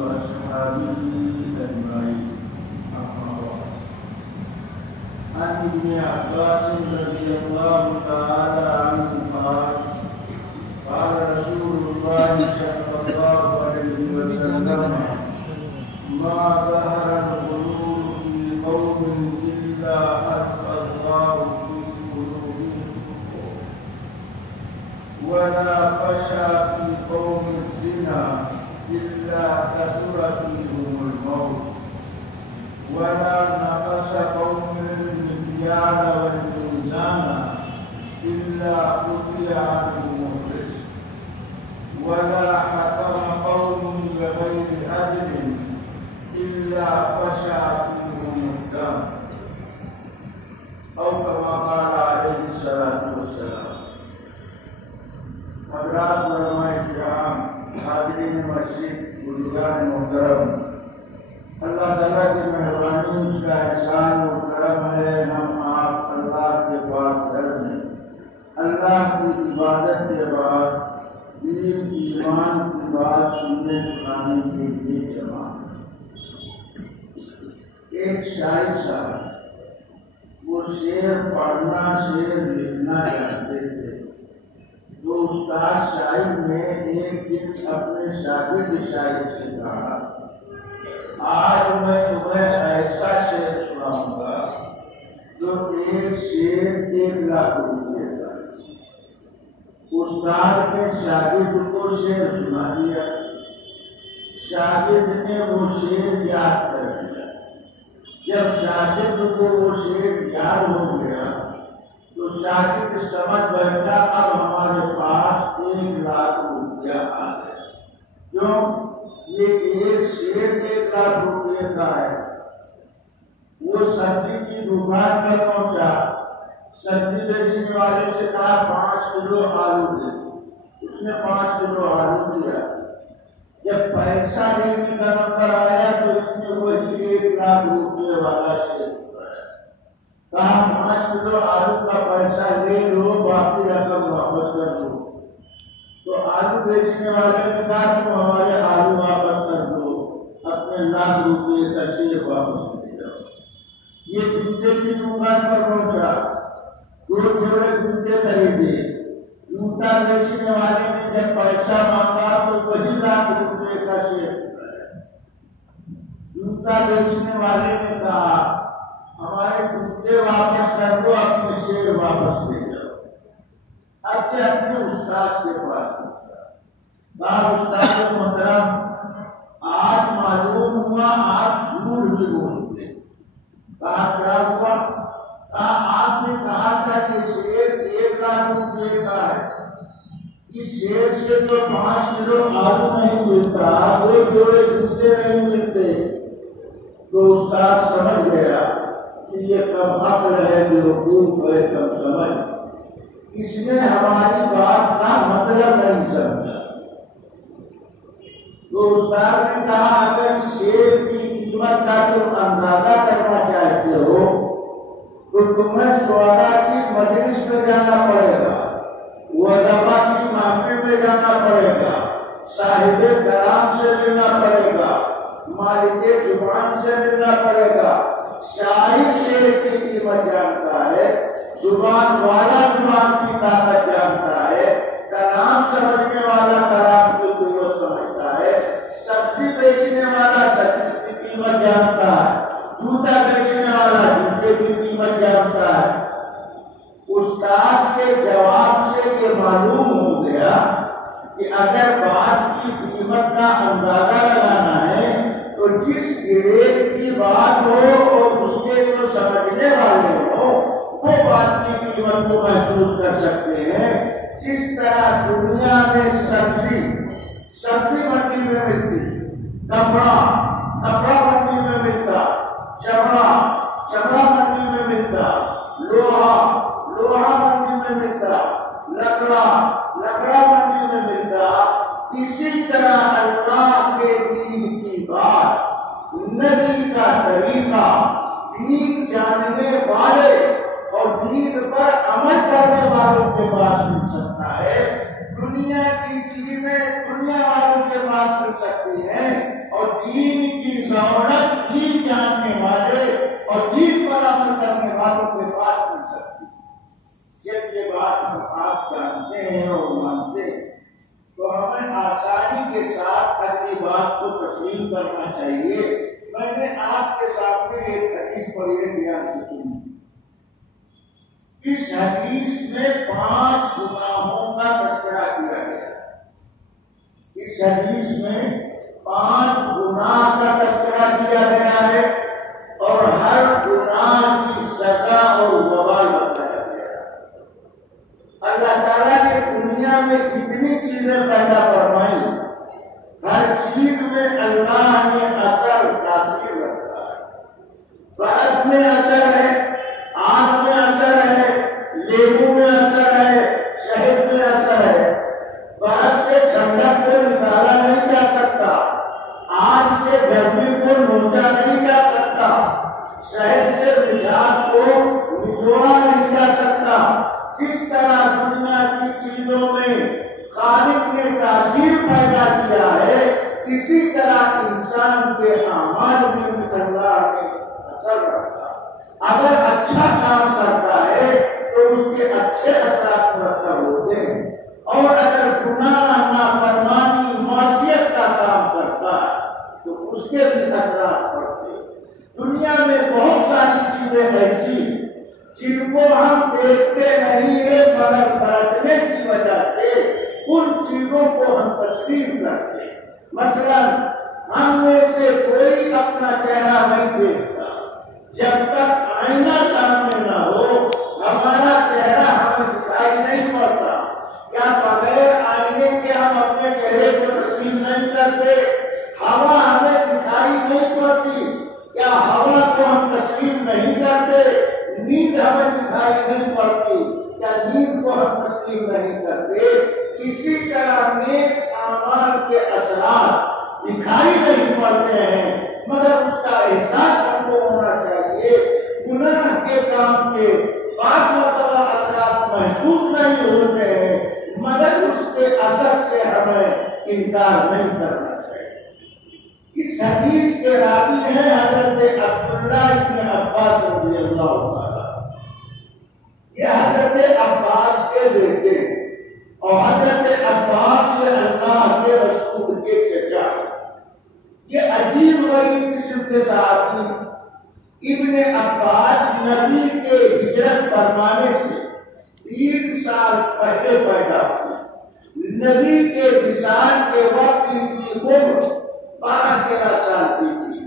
وأصحابه أجمعين. أما بعد، عن ابن عباس رضي الله تعالى عنه قال قال رسول الله صلى الله عليه وسلم: ما ظهر الغرور في قوم إلا ألقى الله في قلوبهم ولا خشى في قوم الزنا إلا كثر فيهم الموت ولا نقص قوم المكيال والميزان إلا قطع عنهم الرزق ولا حكم قوم بغير أجر إلا خشع فيهم الدم، أو كما قال عليه الصلاة والسلام. حضرات علماء کرام، حاضرین مسجد، بزرگان محترم، اللہ تعالیٰ کی مہربانی، اس کا احسان و کرم ہے ہم آپ اللہ کے پاک گھر میں اللہ کی عبادت کے بعد دین ایمان کی بات سننے سنانے کے لیے جمع ہیں۔ ایک شاعر صاحب وہ شعر پڑھنا شعر لکھنا جانتے تھے، تو استاد شاعر نے ایک دن اپنے شاگرد شاعر سے کہا: آج میں تمہیں ایسا شعر سناؤں گا جو ایک شعر 1 لاکھ روپے کا۔ استاد نے شاگرد کو شعر سنا دیا، شاگرد نے وہ شعر یاد کر لیا۔ جب شاگرد کو وہ شعر یاد ہو گیا تو شاگرد سمجھ بیٹھا اب ہمارے پاس 1 لاکھ روپیہ آ گیا، کیوں؟ یہ ایک شعر 1 لاکھ روپے کا ہے۔ وہ سبزی کی دکان پر پہنچا، سبزی بیچنے والے سے کہا 5 کلو آلو دے، اس نے 5 کلو آلو دیا۔ جب پیسہ دینے کا نمبر آیا تو اس نے وہی 1 لاکھ روپے والا شعر سنایا، کہا 5 کلو آلو کا پیسہ لے لو، باقی رقم واپس کر دو۔ تو آلو بیچنے والے نے کہا تم ہمارے آلو واپس کر دو، اپنے 1 لاکھ روپے کا شعر واپس لے جاؤ۔ یہ جوتے کی دکان پر پہنچا، 2 جوڑے جوتے خریدے۔ جوتا بیچنے والے نے جب پیسہ مانگا تو وہی 1 لاکھ روپے کا شعر سنایا۔ جوتا بیچنے والے نے کہا ہمارے جوتے واپس کر دو، اپنے شعر واپس لے جاؤ۔ اب یہ اپنے استاد کے پاس پہنچا، کہا استاد محترم آج معلوم ہوا آپ جھوٹ بھی بولتے۔ کہا کیا ہوا؟ کہا آپ نے کہا تھا کہ شعر 1 لاکھ روپے کا ہے، اس شعر سے تو 5 کلو آلو نہیں ملتا، 2 جوڑے جوتے نہیں ملتے۔ تو استاد سمجھ گیا کہ یہ کم عقل ہے، بیوقوف ہے، کم سمجھ، اس نے ہماری بات کا مطلب نہیں سمجھا۔ تو استاد نے کہا اگر شعر کی قیمت کا تم اندازہ کرنا چاہتے ہو تو تمہیں شعراء کی مجلس میں جانا پڑے گا، ادبا کی محفل میں جانا پڑے گا، صاحب کلام سے ملنا پڑے گا، مالک زبان سے ملنا پڑے گا۔ شاعر شعر کی قیمت جانتا ہے، زبان والا زبان کی طاقت جانتا ہے، کلام سمجھنے والا کلام کی قوت سمجھتا ہے، سبزی بیچنے والا سبزی کی قیمت جانتا ہے، جوتا بیچنے والا جوتے کی قیمت جانتا ہے۔ استاد کے جواب سے یہ معلوم ہو گیا کہ اگر بات کی قیمت کا اندازہ لگانا ہے تو جس گریڈ کی بات ہو اور اس کے جو سمجھنے والے ہو وہ بات کی قیمت کو محسوس کر سکتے ہیں۔ جس طرح دنیا میں سبزی منڈی میں ملتی، کپڑا منڈی میں ملتا، چمڑا منڈی میں ملتا، لوہا منڈی میں ملتا، لکڑا منڈی میں ملتا، اسی طرح اللہ کے دین کی بات، نبی کا طریقہ، دین جاننے والے اور دین پر عمل کرنے والوں کے پاس مل سکتا ہے۔ دنیا کی چیزیں دنیا والوں کے پاس مل سکتی ہیں اور دین کی دولت دین جاننے والے اور دین پر عمل کرنے والوں کے پاس مل سکتی ہے۔ جب یہ بات ہم آپ جانتے ہیں اور مانتے ہیں تو ہمیں آسانی کے ساتھ اگلی بات کو تسلیم کرنا چاہیے۔ میں نے آپ کے سامنے ایک حدیث پڑھی ہے، بیان سے سنی۔ اس حدیث میں 5 گناہوں کا تذکرہ کیا گیا۔ اس حدیث میں 5 گناہ کا تذکرہ کیا گیا ہے اور ہر گناہ کی سزا اور وبال بتایا گیا ہے۔ اللہ تعالیٰ نے دنیا میں جتنی چیزیں پیدا فرمائی، ہر چیز میں اللہ نے اثر تاثیر رکھا ہے۔ برف میں اثر ہے، آگ میں اثر ہے، لیمو میں اثر ہے، شہد میں اثر ہے۔ برف سے ٹھنڈک کو نکالا نہیں جا سکتا، آگ سے گرمی کو نوچا نہیں جا سکتا، شہد سے مٹھاس کو نچوڑا نہیں جا سکتا۔ جس طرح دنیا کی چیزوں میں خالق نے تاثیر پیدا کیا ہے، اسی طرح انسان کے اعمال میں بھی اللہ نے اثر رکھا۔ اگر اچھا کام کرتا ہے تو اس کے اچھے اثرات مرتب ہوتے ہیں، اور اگر گناہ، نافرمانی، معصیت کا کام کرتا ہے تو اس کے بھی اثرات پڑتے ہیں۔ دنیا میں بہت ساری چیزیں ایسی جن کو ہم دیکھتے نہیں ہیں، مگر برتنے کی وجہ سے ان چیزوں کو ہم تسلیم کرتے ہیں۔ مثلا ہم میں سے کوئی اپنا چہرہ نہیں دیکھتا جب تک آئینہ سامنے نہ ہو، ہمارا چہرہ ہمیں دکھائی نہیں پڑتا۔ کیا بغیر آئینے کے ہم اپنے چہرے کو تسلیم نہیں کرتے؟ ہوا ہمیں دکھائی نہیں پڑتی، کیا ہوا کو ہم تسلیم نہیں کرتے؟ نیند ہمیں دکھائی نہیں پڑتی، کیا نیند کو ہم تسلیم نہیں کرتے؟ اسی طرح نیک اعمال کے اثرات دکھائی نہیں پڑتے ہیں، مگر اس کا احساس ہم کو ہونا چاہیے۔ گناہ کے کام کے بعض مرتبہ اثرات محسوس نہیں ہوتے ہیں، مگر اس کے اثر سے ہمیں انکار نہیں کرنا چاہیے۔ اس حدیث کے راوی ہیں حضرت عبداللہ ابن عباس رضی اللہ تعالیٰ۔ یہ حضرت عباس کے بیٹے اور حضرت عباس یہ اللہ کے رسول کے چچا۔ یہ عجیب غریب قسم کے صحابی ابن عباس نبی کے ہجرت فرمانے سے 3 سال پہلے پیدا ہوئے۔ نبی کے وصال کے وقت ان کی عمر 12-13 سال کی تھی۔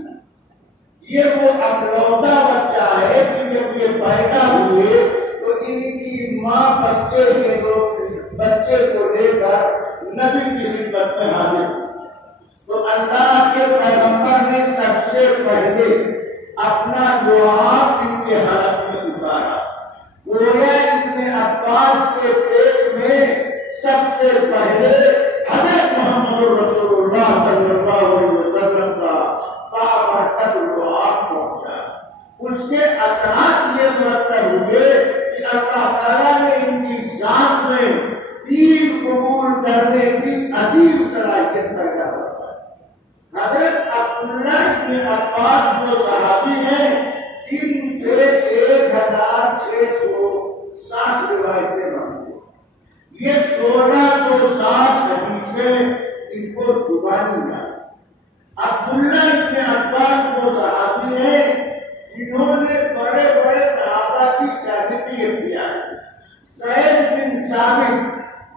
یہ وہ اکلوتا بچہ ہے کہ جب یہ پیدا ہوئے تو ان کی ماں بچے کو لے کر نبی کی خدمت میں حاضر ہوئی۔ تو اللہ کے پیغمبر نے سب سے پہلے اپنا دعا ان کے حالت میں اتارا۔ گویا ابن عباس کے پیٹ میں سب سے پہلے حضرت محمد رسول اللہ صلی اللہ علیہ وسلم کا بابرکت دعا پہنچا۔ اس کے اثرات یہ مرتب ہوئے کہ اللہ تعالیٰ نے ان کی ذات میں دین قبول کرنے کی عظیم صلاحیت پیدا کروائی۔ حضرت عبداللہ ابن عباس جو صحابی ہیں جن سے 1660 روایتیں بنتی، یہ 1660 حدیثیں ان کو زبانی میں۔ عبداللہ ابن عباس وہ صحابی ہیں جنہوں نے بڑے بڑے صحابہ کی شاگردی اختیار کی۔ زید بن ثابت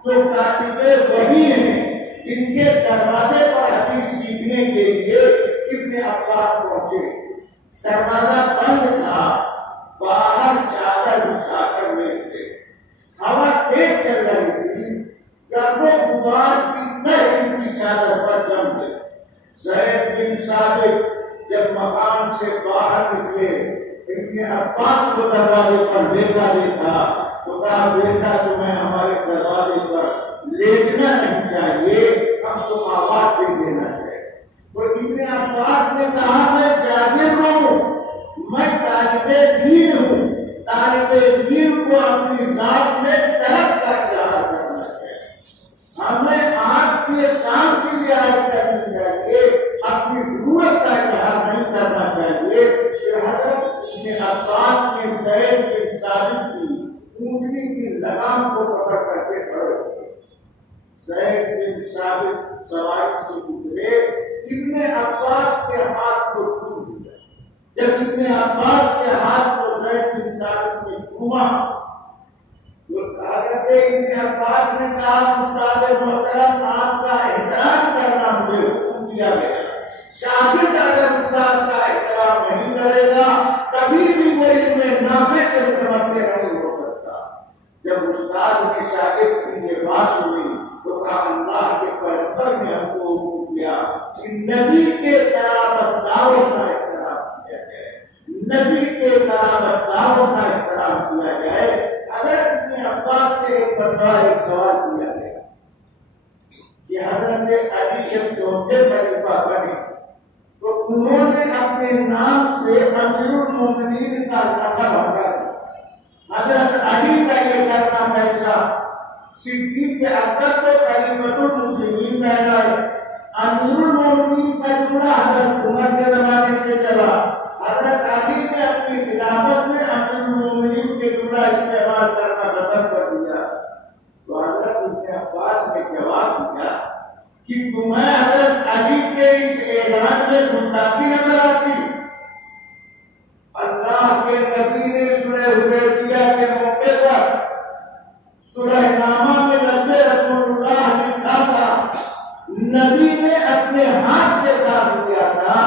جو کاتب وحی ہیں، ان کے دروازے پر حدیث سیکھنے کے لیے ابن عباس پہنچے۔ دروازہ بند تھا، باہر چادر بچھا کر بیٹھے، ہوا تیز چل رہی تھی، گرد و غبار کی تہ ان کی چادر پر جم گئی۔ زید بن ثابت جب مکان سے باہر نکلے، ابن عباس کو دروازے پر بیٹھا دیکھا تو کہا، بیٹا تمہیں ہمارے دروازے پر لیٹنا نہیں چاہیے، ہم کو آواز دے دینا چاہیے۔ تو ابن عباس نے کہا، میں شاگرد ہوں، میں طالب دین ہوں، طالب دین کو اپنی ذات میں طلب کا اظہار کرنا چاہیے، ہمیں آپ کے کام کی رعایت کرنی چاہیے، اپنی ابن عباس کے ہاتھ کو چھو دیا. جب ابن عباس کے ہاتھ کو زید بن ثابت نے چھوا تو کہا کہ ابن عباس نے کہا استاد محترم آپ کا احترام کرنا مجھے حکم دیا گیا. شاگرد اگر استاد کا احترام نہیں کرے گا کبھی بھی وہ علم نافع سے متمکن نہیں ہو سکتا. جب استاد نے شاگرد کی یہ بات سنی تو کہا اللہ کے پیغمبر نے ہم کو حکم دیا کہ نبی کے کرامت داروں کا احترام کیا جائے, نبی کے کرامت داروں کا احترام کیا جائے. اگر ابن عباس سے ایک بندہ ایک سوال کیا گیا کہ حضرت علی جب چوتھے خلیفہ بنے تو انہوں نے اپنے نام سے امیر المومنین کا لقب ہٹا دیا. حضرت علی کا یہ کرنا فیصلہ صدیق اکبر کو خلیفۃ المسلمین کہلائے. امیر المومنین کا جملہ حضرت عمر کے زمانے سے چلا. حضرت علی نے اپنی خلافت میں امیر المومنین کے جملہ استعمال کرنا ختم کر دیا. تو حضرت ابن عباس نے جواب دیا کہ تمہیں حضرت علی کے اس اعلان میں گستاخی نظر آتی. اللہ کے نبی نے سورہ حدیبیہ کے موقع پر سورہ نامہ میں لفظ رسول اللہ لکھا تھا. نبی نے اپنے ہاتھ سے کاٹ دیا تھا.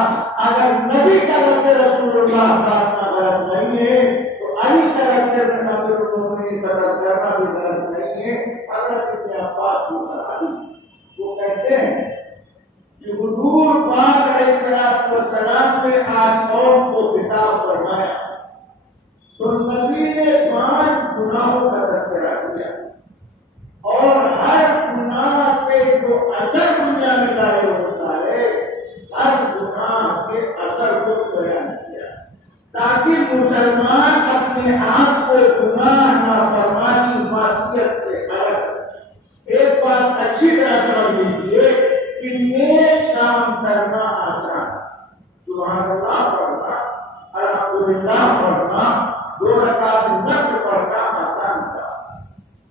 اگر نبی کا لفظ رسول اللہ کاٹنا غلط نہیں ہے تو علی کا لفظ امیر المومنین کا لفظ کرنا بھی غلط نہیں ہے. حضرت ابن عباس وہ کہتے ہیں کہ حضور پاک علیہ السلام نے آج قوم کو خطاب فرمایا تو نبی نے 5 گناہوں کا تذکرہ کیا اور ہر گناہ سے جو اثر دنیا میں ظاہر ہوتا ہے ہر گناہ کے اثر کو بیان کیا تاکہ مسلمان اپنے آپ کو گناہ نافرمانی معصیت سے الگ. ایک بات اچھی طرح سمجھ لیجیے کہ نیک کام کرنا آسان, سبحان اللہ پڑھنا, الحمدللہ پڑھنا, 2 رکعت نفل پڑھنا آسان تھا,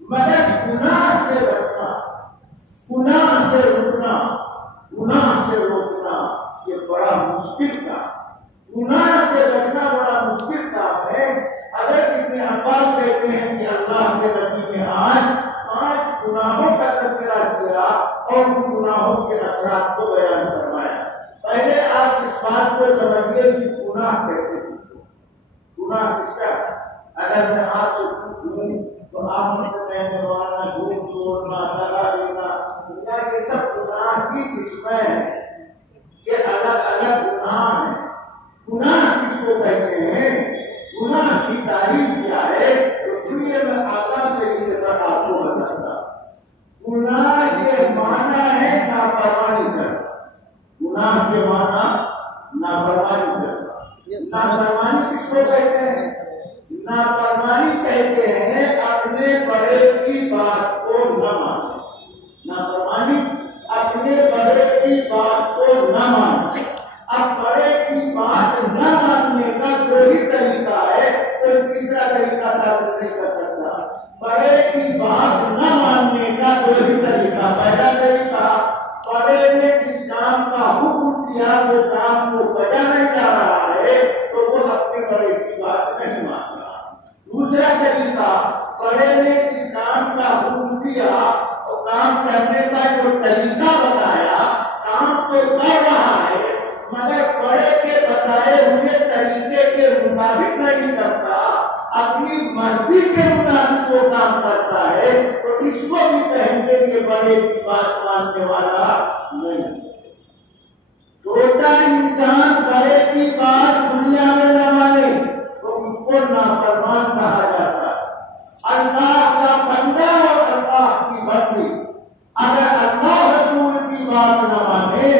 مگر گناہ سے بچنا, گناہ سے رکنا, گناہ سے روکنا یہ بڑا مشکل تھا. گناہ سے بچنا بڑا مشکل کام ہے. اگر ابن عباس کہتے ہیں کہ اللہ کے نبی نے آج 5 گناہوں کا تذکرہ کیا اور ان گناہوں کے اثرات کو بیان فرمایا. پہلے آپ اس بات کو سمجھیے کہ گناہ کہتے ہیں. گناہ کس کا؟ اگر میں آپ سے پوچھوں تو آپ مجھے کہنے والا جھوٹ بولنا, دغا دینا, یہ سب گناہ کی قسمیں ہیں. یہ الگ الگ گناہ ہیں. گناہ کس کو کہتے ہیں, گناہ کی تعریف کیا ہے تو سنیے میں آسان طریقے پر آپ کو بتاتا. گناہ کے معنی ہے نافرمانی کرنا. گناہ کے معنی نافرمانی کرنا. نافرمانی کس کو کہتے ہیں؟ نافرمانی کہتے ہیں اپنے بڑے کی بات کو نہ ماننا. نافرمانی اپنے بڑے کی بات کو نہ ماننا. اب بڑے کی بات نہ ماننے کا کوئی طریقہ ہے, کوئی تیسرا طریقہ ثابت نہیں کر سکتا. بڑے کی بات نہ ماننے کا کوئی طریقہ, پہلا طریقہ بڑے نے جس کام کا حکم کیا وہ کام کو بجا نہیں جا رہا ہے تو وہ اپنے بڑے کی بات نہیں مان رہا. دوسرا طریقہ بڑے نے جس کام کا حکم دیا اور کام کرنے کا جو طریقہ بتایا کام تو کر رہا ہے مگر بڑے کے بتائے ہوئے طریقے کے مطابق نہیں کرتا, اپنی مرضی کے مطابق وہ کام کرتا ہے تو اس کو بھی کہیں گے کہ بڑے کی بات ماننے والا نہیں. چھوٹا انسان بڑے کی بات دنیا میں نہ مانے تو اس کو نافرمان کہا جاتا ہے. اللہ کا بندہ اور اللہ کی بندی اگر اللہ رسول کی بات نہ مانے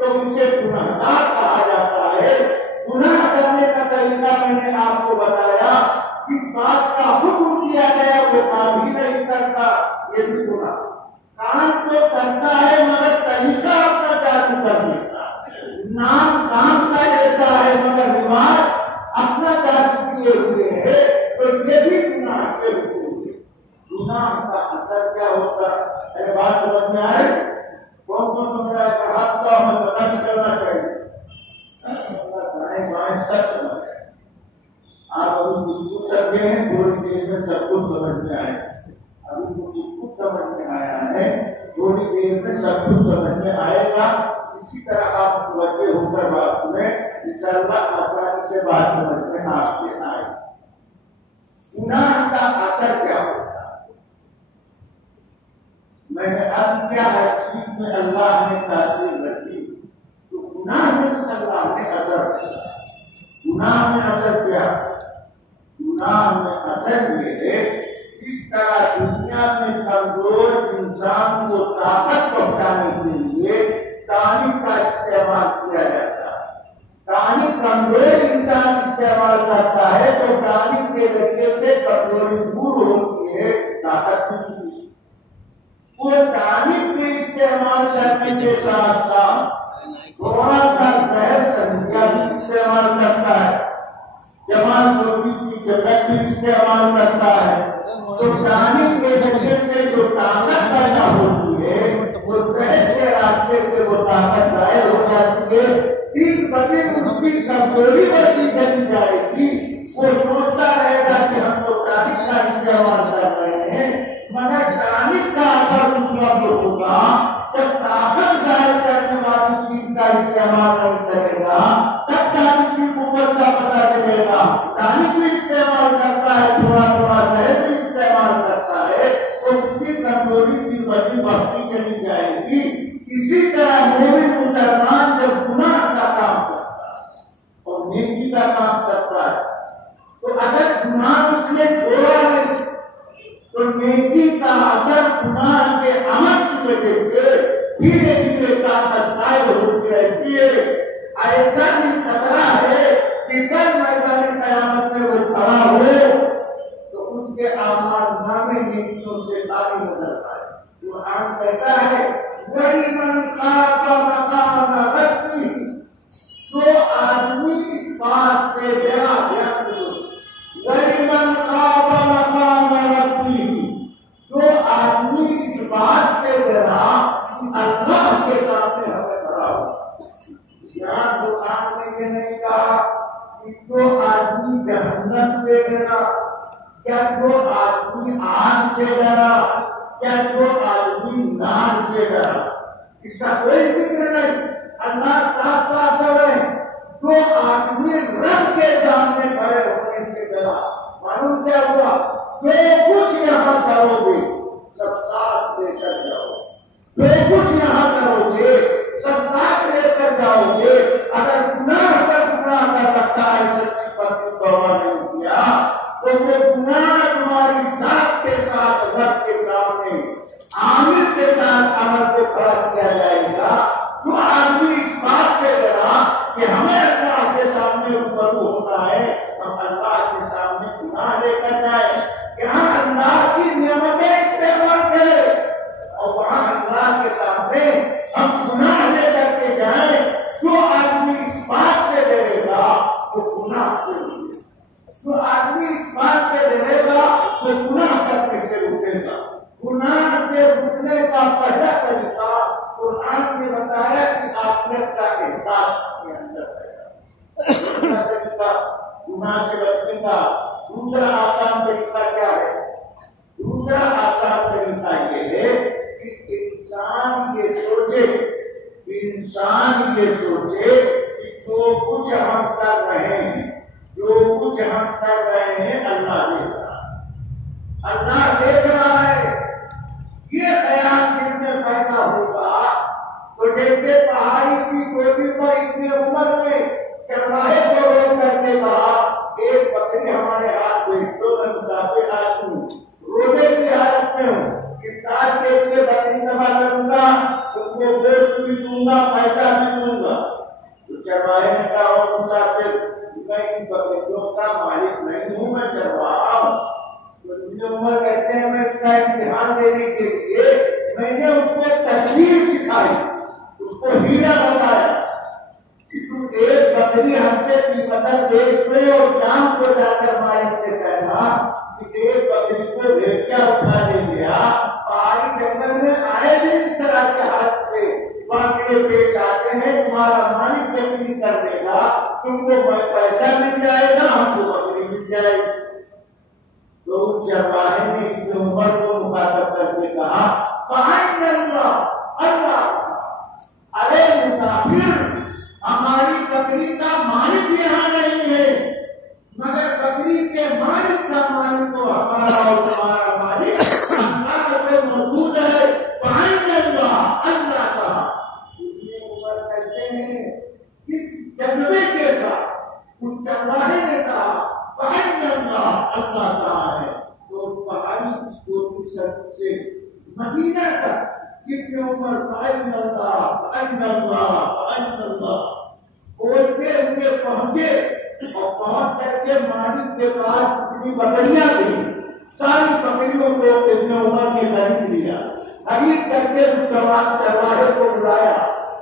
تو اسے گنہگار کہا جاتا ہے. گناہ کرنے کا طریقہ میں نے آپ کو بتایا کہ بات کا حکم کیا گیا وہ کام ہی نہیں کرتا, یہ بھی گناہ. کام تو کرتا ہے مگر طریقہ اپنا چالو کر دیتا, نام کام کا دیتا ہے مگر رواج اپنا چالو کیے ہوئے ہے تو یہ بھی گناہ کے حکم ہے. گناہ کا اثر کیا ہوتا ہے؟ بات سمجھ میں آئے؟ کون کون سمجھا ہے کہ ہاتھ کا ہمیں پتہ نہیں کرنا چاہیے، دائیں بائیں سب کرنا چاہیے. آپ ابھی کچھ کچھ کرتے ہیں، تھوڑی دیر میں سب کچھ سمجھ میں آئے گا. ابھی کچھ کچھ سمجھ میں آیا ہے، تھوڑی دیر میں سب کچھ سمجھ میں آئے گا. اسی طرح آپ متوجہ ہو کر بات سنیں، انشاءاللہ آسانی سے بات سمجھ میں آپ سے آئے. گناہ کا اثر کیا ہوتا ہے؟ میں نے اب کیا ہے چیز میں اللہ نے تاثیر رکھی، تو گناہ میں اللہ نے اثر کیا. گناہ میں اثر کیا؟ گناہ میں اثر یہ ہے جس طرح دنیا میں کمزور انسان کو طاقت پہنچانے کے لیے ٹانک کا استعمال کیا جاتا ہے. ٹانک کمزور انسان استعمال کرتا ہے تو ٹانک کے ذریعے سے کمزوری دور ہوتی ہے، طاقت ملتی ہے. وہ ٹانک میں استعمال کرنے کے ساتھ ساتھ تھوڑا سا زہر سنجا بھی استعمال کرتا ہے، جمال چوٹی کی جگہ بھی استعمال کرتا ہے. تو ٹانک کے ذریعے سے جو طاقت پیدا ہوتی ہے وہ زہر کے راستے سے وہ طاقت ظاہر ہو جاتی ہے. دن بدن اس کی کمزوری بڑھتی چلی جائے گی. وہ سوچتا رہے گا کہ ہم تو ٹانک کا استعمال کر رہے ہیں، مگر ٹانک کا اثر اس وقت ہوگا جب طاقت ظاہر کرنے والی چیز کا استعمال نہیں کرے گا، تب ٹانک کی قوت کا پتہ چلے گا. ٹانک بھی استعمال کرتا ہے، تھوڑا تھوڑا زہر بھی استعمال کرتا ہے، تو اس کی کمزوری کی وجہ بڑھتی چلی جائے گی. اسی طرح مومن مسلمان جب گناہ کا کام کرتا ہے اور نیکی کا کام کرتا ہے، تو اگر گناہ اس نے چھوڑا نہیں تو نیکی کا اثر گناہ کے عمل کی وجہ سے دھیرے دھیرے طاقت ظاہر ہوتی رہتی ہے. ایسا بھی خطرہ ہے کہ کل میدان قیامت میں وہ کھڑا ہو تو اس کے اعمال نامے نیکیوں سے خالی نظر آئے. قرآن کہتا ہے غریباً خاف مقام ربی، جو آدمی اس بات سے ڈرا، غریباً خاف مقام ربی، جو آدمی اس بات سے ڈرا کہ اللہ کے سامنے ہمیں کھڑا ہو. یہاں قرآن نے یہ نہیں کہا کہ جو آدمی جہنم سے ڈرا، کیا جو آدمی آگ سے ڈرا، کیا جو آدمی نار سے ڈرا، اس کا کوئی فکر نہیں. اللہ صاف صاف کرے جو آدمی رب کے سامنے کھڑے ہونے سے ڈرا. معلوم کیا ہوا؟ جو کچھ یہاں کرو گے سب ساتھ لے کر جاؤ، جو کچھ یہاں کرو گے سب ساتھ لے کر جاؤ گے. اگر گناہ پر گناہ کر رکھا ہے، سچی پر توبہ نہیں کیا، تو وہ گناہ تمہاری ذات کے ساتھ رب کے سامنے عامل کے ساتھ عمل کو کھڑا کیا جائے گا. جو آدمی اس بات سے ڈرا کہ ہمیں اللہ کے سامنے روبرو ہونا ہے، ہم اللہ کے سامنے گناہ لے کر جائیں، یہاں اللہ کی نعمتیں استعمال کریں اور وہاں اللہ کے سامنے ہم گناہ لے کر کے جائیں. جو آدمی اس بات سے ڈرے گا وہ گناہ سے رکے، جو آدمی اس بات سے ڈرے گا وہ گناہ کرنے سے رکے گا. گناہ سے رکنے کا پہلا طریقہ قرآن نے بتایا کہ آخرت کا احساس کے اندر ہے. دوسرا طریقہ گناہ سے بچنے کا دوسرا آسان طریقہ کیا ہے؟ دوسرا آسان طریقہ یہ ہے کہ انسان یہ سوچے کہ جو کچھ ہم کر رہے ہیں، جو کچھ ہم کر رہے ہیں اللہ دیکھ رہا ہے، اللہ دیکھ رہا ہے. یہ خیال دل میں پیدا ہوگا تو جیسے پہاڑی کی چوٹی پر اتنے عمر میں چرواہے کو روک کر کے کہا ایک بکری ہمارے ہاتھ میں، تو میں مسافر آدمی روزے کی حالت میں ہوں، افطار کے لیے بکری ذبح کروں گا، تم کو گوشت بھی دوں گا، پیسہ بھی دوں گا. تو چرواہے نے کہا اور مسافر میں ان بکریوں کا مالک نہیں ہوں، میں چرواہا ہوں. عمر کہتے ہیں میں اس کا امتحان دینے کے لیے میں نے اس کو تدبیر سکھائی، اس کو ہیلا بتایا کہ تم ایک بکری ہم سے قیمت بیچ میں اور شام کو جا کر مالک سے کہنا کہ ایک بکری کو بھیجا اٹھا لے گیا. پہاڑی جنگل میں آئے دن اس طرح کے ہاتھ سے واقعے پیش آتے ہیں، تمہارا مالک یقین کر دے گا، تم کو پیسہ مل جائے گا، ہم کو بکری مل جائے گی۔ تو ان چرواہے نے ابن عمر کو مخاطب کر کے کہا فَعَنَّ اللَّهُ اللہ، ارے مسافر، ہماری بکری کا مالک یہاں نہیں ہے، مگر بکری کے مالک کا مالک تو ہمارا اور تمہارا مالک اللہ کو موجود ہے۔ فَعَنَّ اللَّهُ اللہ کہا۔ ابن عمر کہتے ہیں اس جذبے کے ساتھ اس چرواہے نے کہا فَعَنَّ اللَّهُ اللہ کہا ہے، تو پہاڑی کی چھوٹی سڑک سے مدینہ تک ابن عمر فَعَنَّ اللَّهُ فَعَنَّ اللَّهُ فَعَنَّ اللَّهُ بولتے ہوئے پہنچے، اور پہنچ کر کے مالک کے پاس کتنی بکریاں تھیں، ساری بکریوں کو ابن عمر نے خرید لیا۔ خرید کر کے اس چرواہے کو بلایا،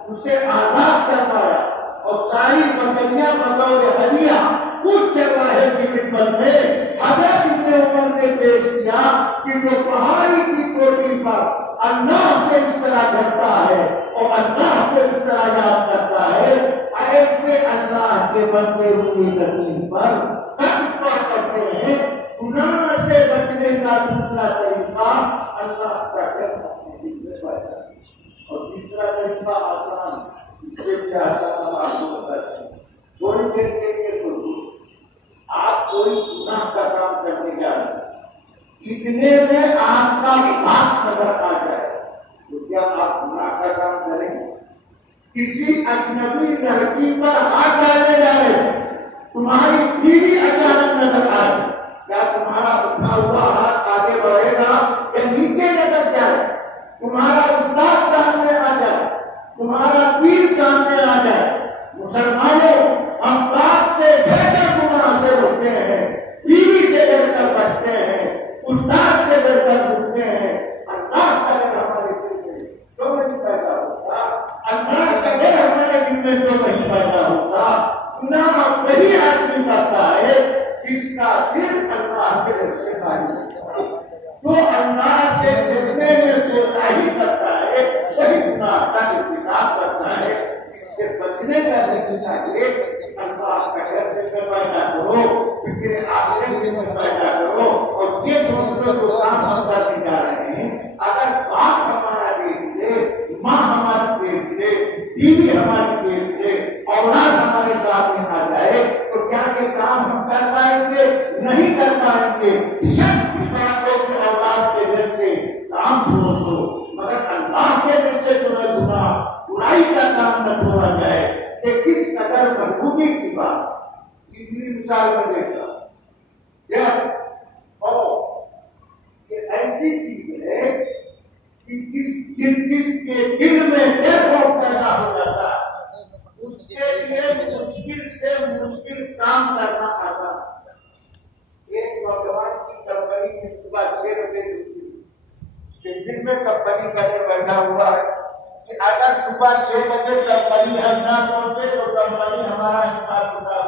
اسے آزاد کروایا، اور ساری بکریاں بطور ہدیہ اس چرواہے کی خدمت میں حضرت ابن عمر نے پیش کیا کہ جو پہاڑی کی چوٹی پر اللہ سے اس طرح ڈرتا ہے اور اللہ کو اس طرح یاد کرتا ہے، ایسے اللہ کے بندے کی زمین پر تقویٰ کرتے ہیں۔ گناہ سے بچنے کا دوسرا طریقہ اللہ کا ڈر اپنے دل میں پیدا ہے، اور تیسرا طریقہ آسان، اس سے کیا آپ کو بتاتے ہیں۔ تھوڑی دیر کے لیے سوچو، آپ کوئی گناہ کا کام کرنے جا رہے ہیں، اتنے میں آپ کا ہاتھ نظر آ جائے تو کیا آپ گناہ کا کام کریں گے؟ کسی اجنبی لڑکی پر ہاتھ ڈالنے جا رہے ہیں، تمہاری بیوی اچانک نظر آئے، کیا تمہارا اٹھا ہوا ہاتھ آگے بڑھے گا یا نیچے نظر جائے؟ تمہارا استاد سامنے آ جائے، تمہارا پیر سامنے آ جائے؟ مسلمانوں، ہم باپ سے ڈر کر گناہ سے روکتے ہیں، بیوی سے ڈر کر بچتے ہیں، استاد سے ڈر کر روکتے ہیں۔ اللہ کا ڈر ہمارے دل میں کیوں نہیں پیدا ہوتا؟ اللہ کا ڈر ہمارے دل میں کیوں نہیں پیدا ہوتا؟ گناہ وہی آدمی کرتا ہے جس کا صرف اللہ کے ڈر سے خالی ہے۔ جو اللہ سے ڈرنے میں کوتاہی کرتا ہے وہی گناہ کا ارتکاب کرتا ہے۔ اس سے بچنے کا طریقہ چاہیے، اللہ کا ڈر دل میں پیدا کرو، فکر آخرت دل میں پیدا کرو، اور یہ سوچ لو جو کام ہم کرنے جا رہے ہیں، اگر باپ ہمارا دیکھ لے، ماں ہماری دیکھ لے، بیوی ہماری دیکھ لے، اولاد ہمارے سامنے آ جائے تو کیا یہ کام ہم کر پائیں گے؟ نہیں کر پائیں گے۔ شک کی بات ہے کہ اولاد کے دل سے کام چھوڑ دو، مگر اللہ کے دل سے تمہیں برائی کا کام نہ چھوڑا جائے۔ کہ کس قدر محبوبی کی بات۔ تیسری مثال میں دیکھا یہ ایسی چیز ہے کہ جس کے دل میں ڈر پیدا ہو جاتا ہے اس کے لیے مشکل سے مشکل کام کرنا آسان ہوتا ہے۔ ایک نوجوان کی کمپنی میں صبح 6 بجے ڈیوٹی، دن میں کمپنی کا ڈر بیٹھا ہوا ہے کہ اگر صبح 6 بجے کمپنی ہم نہ پہنچے تو کمپنی ہمارا حساب کتاب